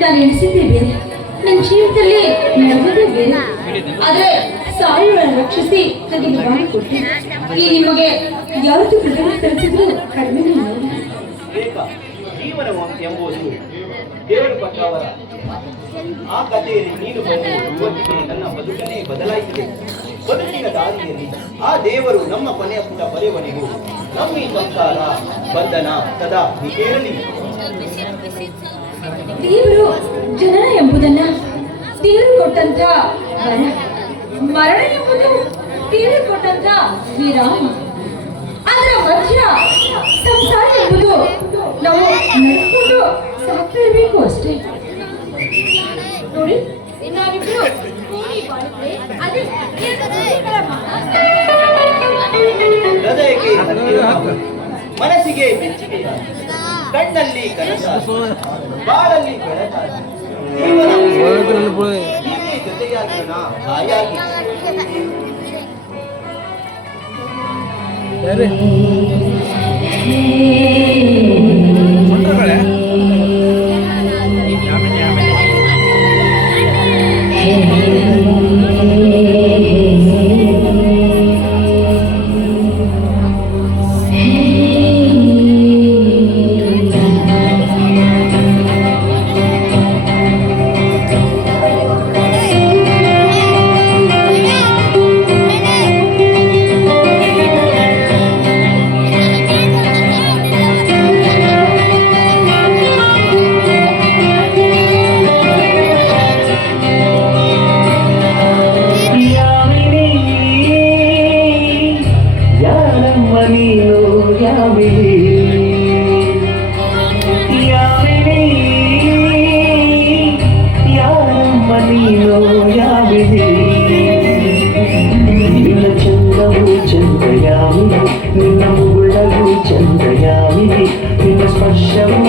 ನಾನು ಎಣಿಸಿದ್ದೆ ಬೇರೆ. ನನ್ನ ಜೀವಿತದಲ್ಲಿ ನಡೆದೇ ಬೇರೆ. ಆದ್ರೆ ಸಾಯುಗಳನ್ನು ರಕ್ಷಿಸಿ ನನಗೆ ನಿವಾರಣೆ ಕೊಟ್ಟು. ಈ ನಿಮಗೆ ಯಾವತ್ತು ಕೃತಜ್ಞ ತರಿಸಿದ್ರು ಕಡಿಮೆ ಜೀವನ ಎಂಬುದು ದೇವರು ಕೊಟ್ಟವರ ಆ ಕಥೆಯಲ್ಲಿ ನೀನು ಬಂದು ಇವತ್ತಿಗೆ ನನ್ನ ಬದುಕನ್ನೇ ಬದಲಾಯಿಸಿದೆ. ಬದುಕಿನ ದಾರಿಯಲ್ಲಿ ಆ ದೇವರು ನಮ್ಮ ಕೊನೆಯ ಪುಟ ಬರೆಯವನಿಗೂ ನಮ್ಮ ಈ ಸಂಸಾರ, ಬಂಧನ ಸದಾ ಕೇಳಲಿ ದೇವರು ಜನನ ಎಂಬುದನ್ನ ದೇವರು ಕೊಟ್ಟಂತ ಮರಣ ಎಂಬುದು ದೇವರು ಕೊಟ್ಟಂತ ವಿರಾಮ. ಅದರ ಮಧ್ಯ ಸಂಸಾರ ಮನಸ್ಸಿಗೆ ಕಣ್ಣಲ್ಲಿ ಬಾಳಲ್ಲಿ ಬೆಳಕಾಗಿ ಜೊತೆಯಾಗೋಣ. ಹಾಯಾಗಿ. show.